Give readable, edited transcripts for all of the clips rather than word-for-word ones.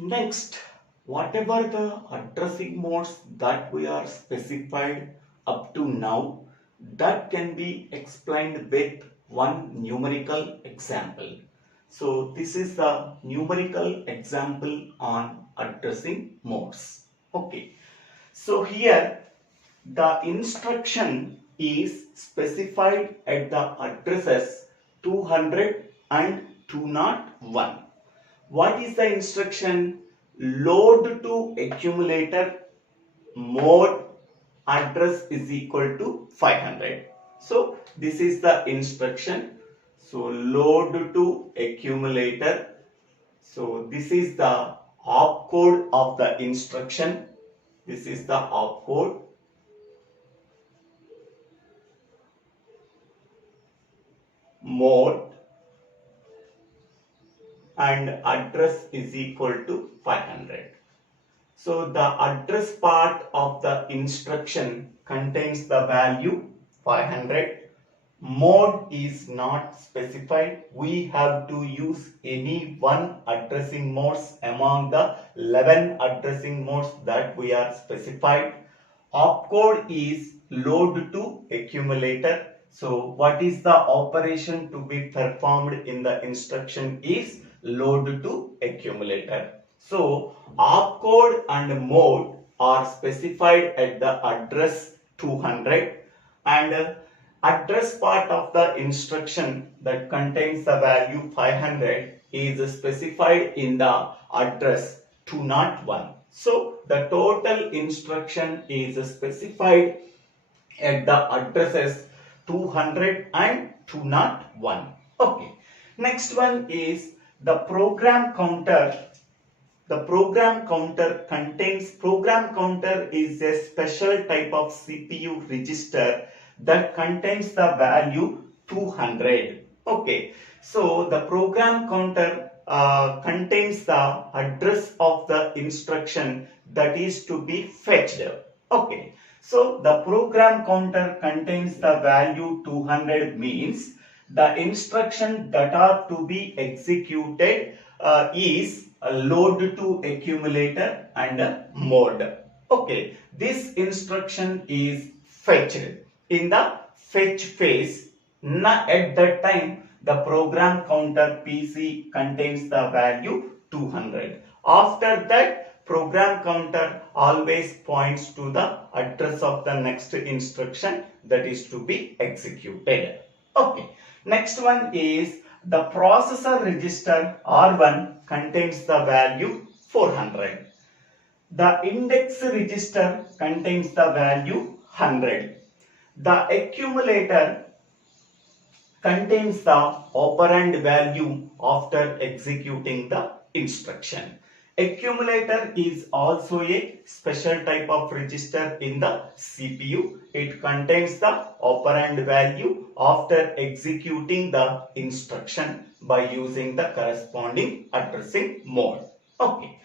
Next, whatever the addressing modes that we are specified up to now, that can be explained with one numerical example. So this is the numerical example on addressing modes. Okay. So here the instruction is specified at the addresses 200 and 201. What is the instruction? Load to accumulator mode address is equal to 500. So this is the instruction. So load to accumulator. So this is the opcode of the instruction. This is the opcode. Mode and address is equal to 500. So the address part of the instruction contains the value 500. Mode is not specified. We have to use any one addressing modes among the 11 addressing modes that we are specified. Opcode is load to accumulator. So what is the operation to be performed in the instruction is load to accumulator. So opcode and mode are specified at the address 200 and address part of the instruction that contains the value 500 is specified in the address 201. So the total instruction is specified at the addresses 200 and 201. Okay. Next one is the program counter. The program counter is a special type of CPU register that contains the value 200. Okay. So the program counter contains the address of the instruction that is to be fetched. Okay. So the program counter contains the value 200 means the instruction that are to be executed is a load to accumulator and a mode. Okay, this instruction is fetched in the fetch phase. At that time, the program counter PC contains the value 200. After that, program counter always points to the address of the next instruction that is to be executed. Okay. Next one is the processor register R1 contains the value 400. The index register contains the value 100. The accumulator contains the operand value after executing the instruction. Accumulator is also a special type of register in the CPU. It contains the operand value after executing the instruction by using the corresponding addressing mode. Okay.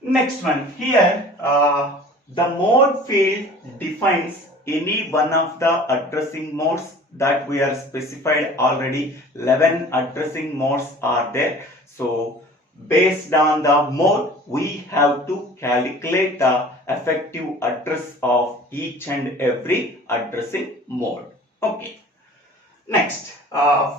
Next one. Here, the mode field defines any one of the addressing modes that we are specified already. 11 addressing modes are there. So based on the mode, we have to calculate the effective address of each and every addressing mode. Okay. Next,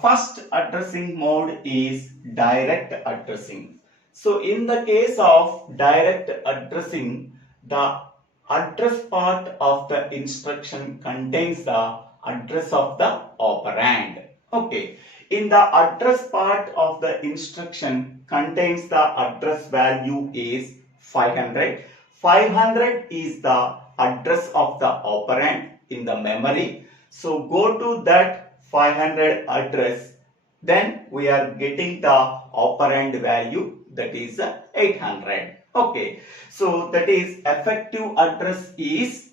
first addressing mode is direct addressing. So in the case of direct addressing, the address part of the instruction contains the address of the operand. Okay. In the address part of the instruction contains the address value is 500. 500 is the address of the operand in the memory. So go to that 500 address. Then we are getting the operand value that is 800. Okay. So that is effective address is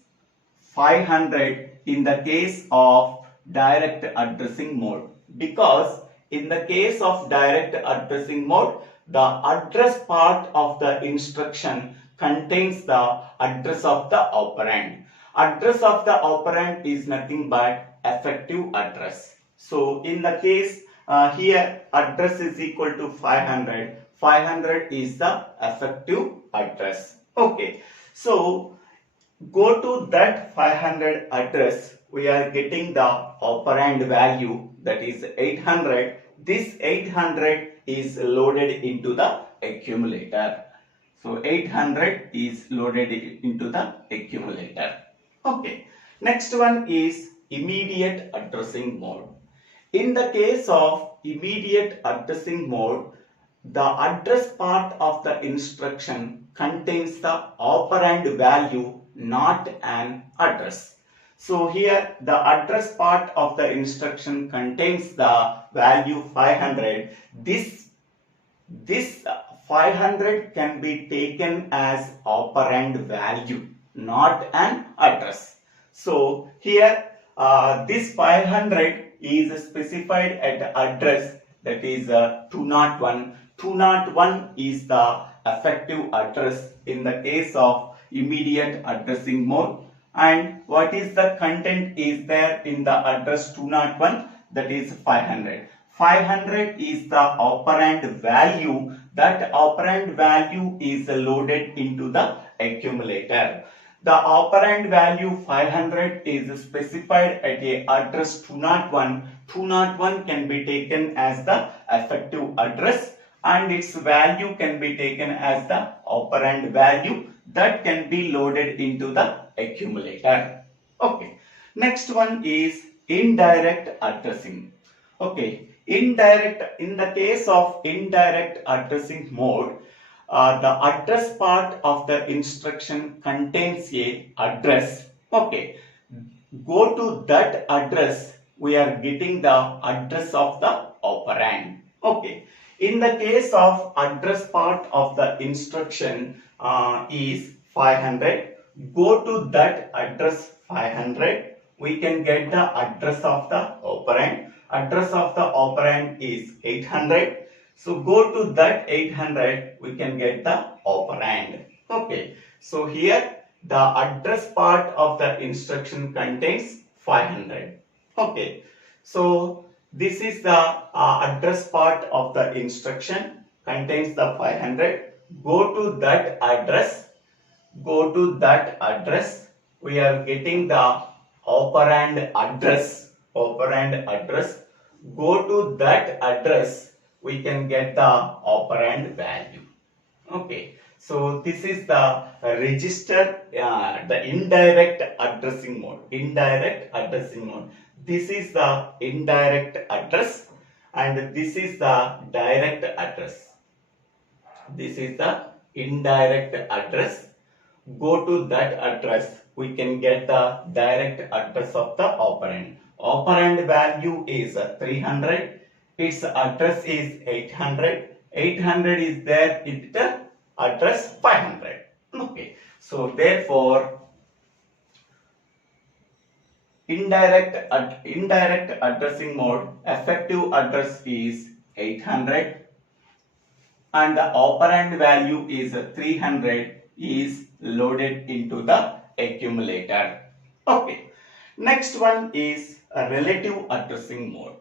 500 in the case of direct addressing mode. Because in the case of direct addressing mode, the address part of the instruction contains the address of the operand. Address of the operand is nothing but effective address. So in the case here address is equal to 500. 500 is the effective address. Okay, so go to that 500 address, we are getting the operand value, that is 800. This 800 is loaded into the accumulator. So 800 is loaded into the accumulator. Okay, next one is immediate addressing mode. In the case of immediate addressing mode, the address part of the instruction contains the operand value, not an address. So here the address part of the instruction contains the value 500. This 500 can be taken as operand value, not an address. So here this 500 is specified at address, that is 201. 201 is the effective address in the case of immediate addressing mode. And what is the content is there in the address 201? That is 500. 500 is the operand value. That operand value is loaded into the accumulator. The operand value 500 is specified at a address 201. 201 can be taken as the effective address, and its value can be taken as the operand value that can be loaded into the accumulator. Okay, next one is indirect addressing. Okay, in the case of indirect addressing mode, the address part of the instruction contains a address. Okay, go to that address, we are getting the address of the operand. Okay, in the case of address part of the instruction is 500, go to that address 500, we can get the address of the operand. Address of the operand is 800. So go to that 800, we can get the operand. Okay, so here the address part of the instruction contains 500. Okay, so this is the address part of the instruction contains the 500. Go to that address. Go to that address. We are getting the operand address. Operand address. Go to that address. We can get the operand value. Okay. So this is the register, the indirect addressing mode. Indirect addressing mode. This is the indirect address, and this is the direct address. This is the indirect address. Go to that address, we can get the direct address of the operand. Operand value is 300. Its address is 800. 800 is there in the address 500. Okay. So therefore, indirect addressing mode, effective address is 800 and the operand value is 300 is loaded into the accumulator. Okay. Next one is a relative addressing mode.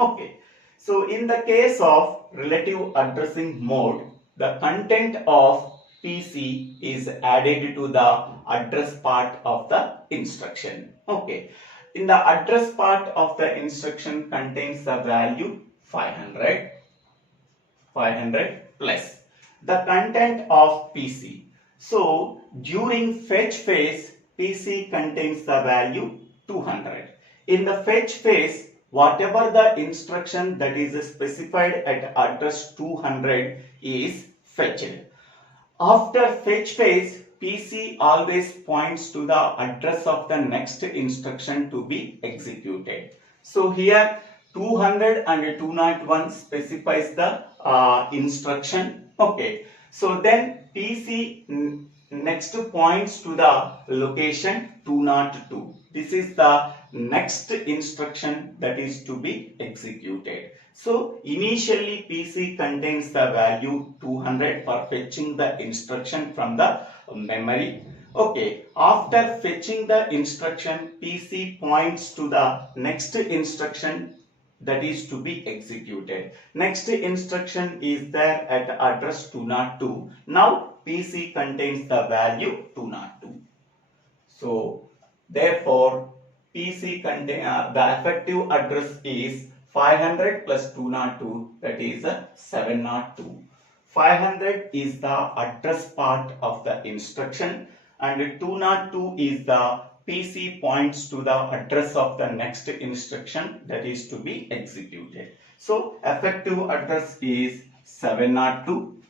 Okay. So in the case of relative addressing mode, the content of PC is added to the address part of the instruction. Okay. In the address part of the instruction contains the value 500 plus the content of PC. So during fetch phase, PC contains the value 200. In the fetch phase, whatever the instruction that is specified at address 200 is fetched. After fetch phase, PC always points to the address of the next instruction to be executed. So here 200 and 201 specifies the instruction. Okay. So then PC next points to the location 202. This is the next instruction that is to be executed. So initially PC contains the value 200 for fetching the instruction from the memory. Okay, after fetching the instruction, PC points to the next instruction that is to be executed. Next instruction is there at address 202. Now PC contains the value 202. So therefore PC contain the effective address is 500 plus 202, that is 702. 500 is the address part of the instruction and 202 is the PC points to the address of the next instruction that is to be executed. So effective address is 702.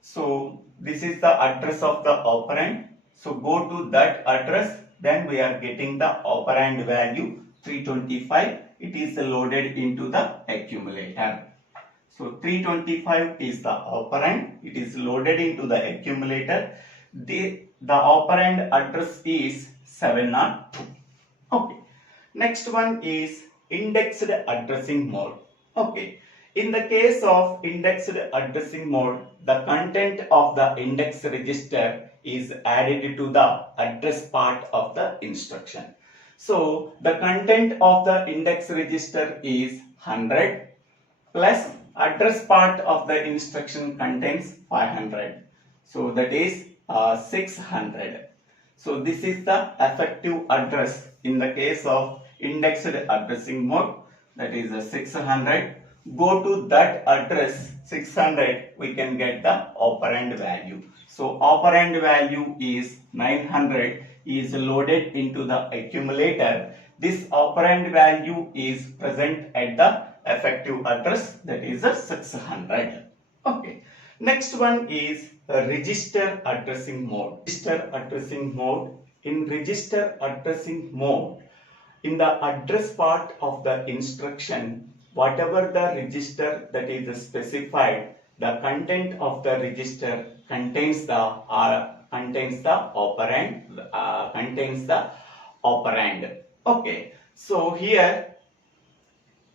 So this is the address of the operand. So go to that address, then we are getting the operand value 325. It is loaded into the accumulator. So 325 is the operand. It is loaded into the accumulator. The operand address is 702. Okay. Next one is indexed addressing mode. Okay. In the case of indexed addressing mode, the content of the index register is added to the address part of the instruction. So the content of the index register is 100 plus address part of the instruction contains 500. So that is 600. So this is the effective address in the case of indexed addressing mode, that is 600. Go to that address 600, we can get the operand value. So operand value is 900 is loaded into the accumulator. This operand value is present at the effective address, that is 600. Okay. Next one is register addressing mode. Register addressing mode. In register addressing mode, in the address part of the instruction, whatever the register that is specified, the content of the register contains the operand. Okay. So here,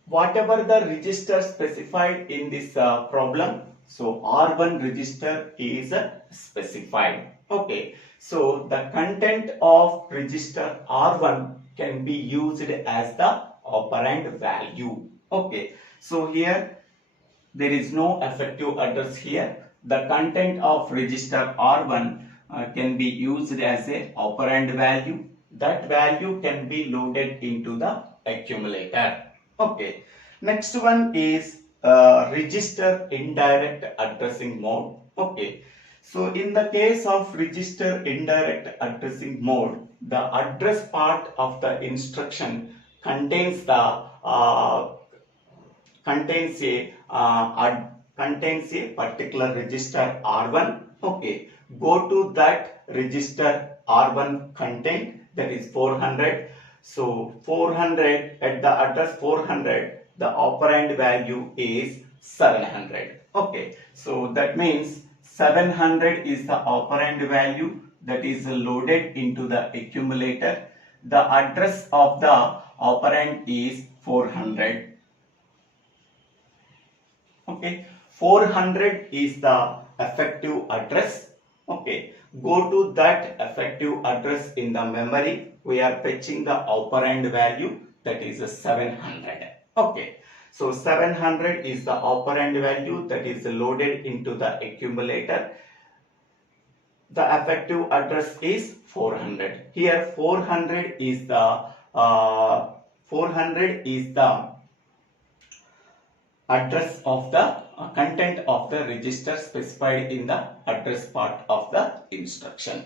whatever the register specified in this problem, so R1 register is specified. Okay. So the content of register R1 can be used as the operand value. Okay. So here there is no effective address here. The content of register R1 can be used as a operand value. That value can be loaded into the accumulator. Okay. Next one is register indirect addressing mode. Okay. So in the case of register indirect addressing mode, the address part of the instruction contains the contains a particular register R1. Okay. Go to that register R1 content, that is 400. So 400 at the address 400, the operand value is 700. Okay. So that means 700 is the operand value that is loaded into the accumulator. The address of the operand is 400. Okay. 400 is the effective address. Okay. Go to that effective address in the memory. We are fetching the operand value, that is 700. Okay. So 700 is the operand value that is loaded into the accumulator. The effective address is 400. Here 400 is the address of the content of the register specified in the address part of the instruction.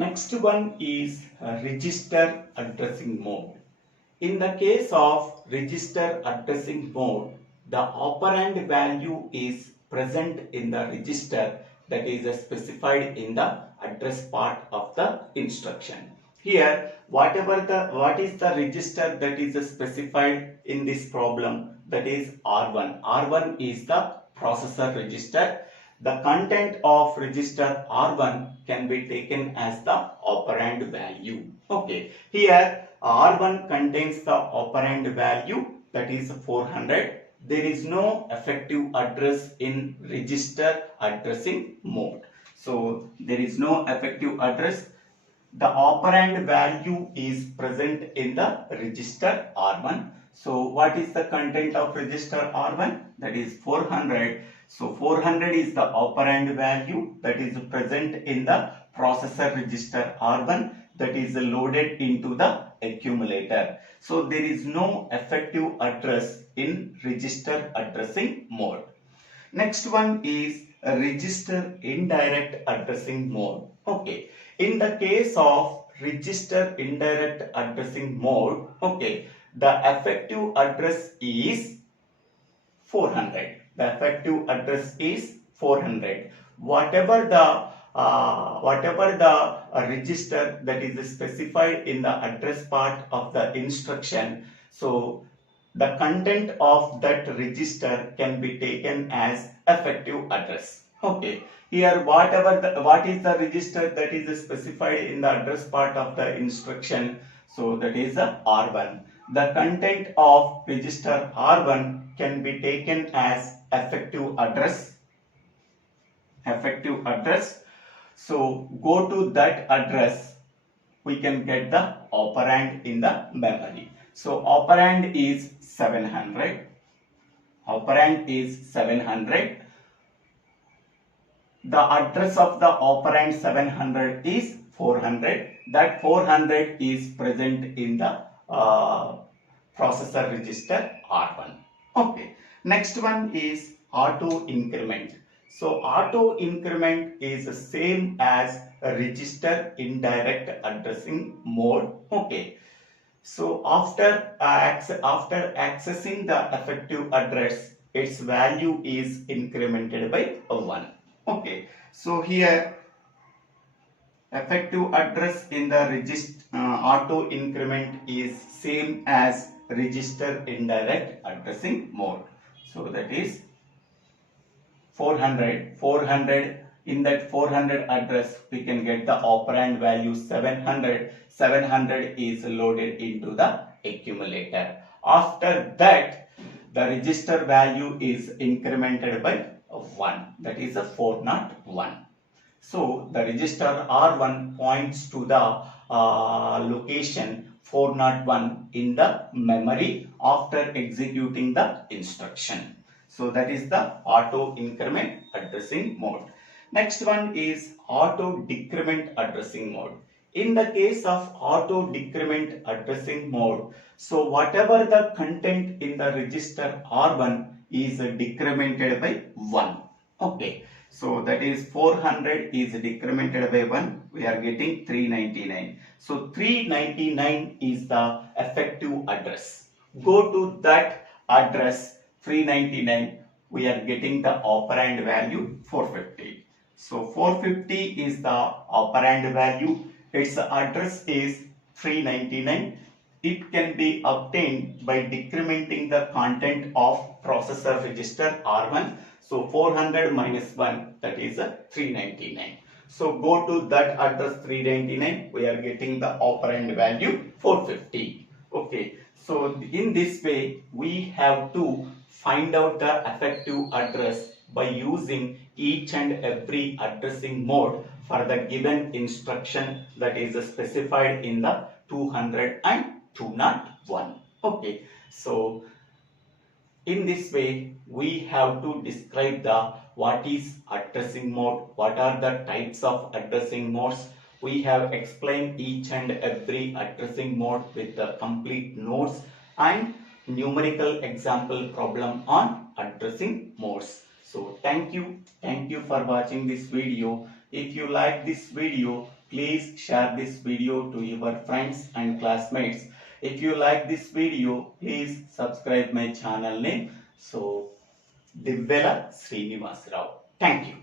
Next one is register addressing mode. In the case of register addressing mode, the operand value is present in the register that is specified in the address part of the instruction. Here, what is the register that is specified in this problem, that is R1. R1 is the processor register. The content of register R1 can be taken as the operand value. Okay, here R1 contains the operand value, that is 400. There is no effective address in register addressing mode. So there is no effective address. The operand value is present in the register R1. So what is the content of register R1? That is 400. So 400 is the operand value that is present in the processor register R1 that is loaded into the accumulator. So there is no effective address in register addressing mode. Next one is register indirect addressing mode. Okay, in the case of register indirect addressing mode, okay, the effective address is 400. The effective address is 400. Whatever the register that is specified in the address part of the instruction, so the content of that register can be taken as effective address. Okay, here what is the register that is specified in the address part of the instruction, so that is the R1. The content of register R1 can be taken as effective address. So go to that address, we can get the operand in the memory. So operand is 700. The address of the operand 700 is 400. That 400 is present in the processor register R1. Okay. Next one is auto increment. So auto increment is the same as register indirect addressing mode. Okay. So after accessing the effective address, its value is incremented by 1. Okay. So here effective address in the register auto increment is same as register indirect addressing mode. So that is 400. In that 400 address, we can get the operand value 700. 700 is loaded into the accumulator. After that, the register value is incremented by 1. That is a 401. So the register R1 points to the location 401 in the memory after executing the instruction. So that is the auto increment addressing mode. Next one is auto decrement addressing mode. In the case of auto decrement addressing mode, so whatever the content in the register R1 is decremented by 1. Okay. So that is 400 is decremented by 1. We are getting 399. So 399 is the effective address. Go to that address 399. We are getting the operand value 450. So 450 is the operand value. Its address is 399. It can be obtained by decrementing the content of processor register R1. So 400 minus 1, that is 399. So go to that address 399. We are getting the operand value 450. Okay. So in this way, we have to find out the effective address by using each and every addressing mode for the given instruction that is specified in the 200 and 201. Okay. So in this way, we have to describe the what is addressing mode, what are the types of addressing modes. We have explained each and every addressing mode with the complete notes and numerical example problem on addressing modes. So thank you for watching this video. If you like this video, please share this video to your friends and classmates. If you like this video, please subscribe my channel name. So, DIVVELA Srinivasa. Thank you.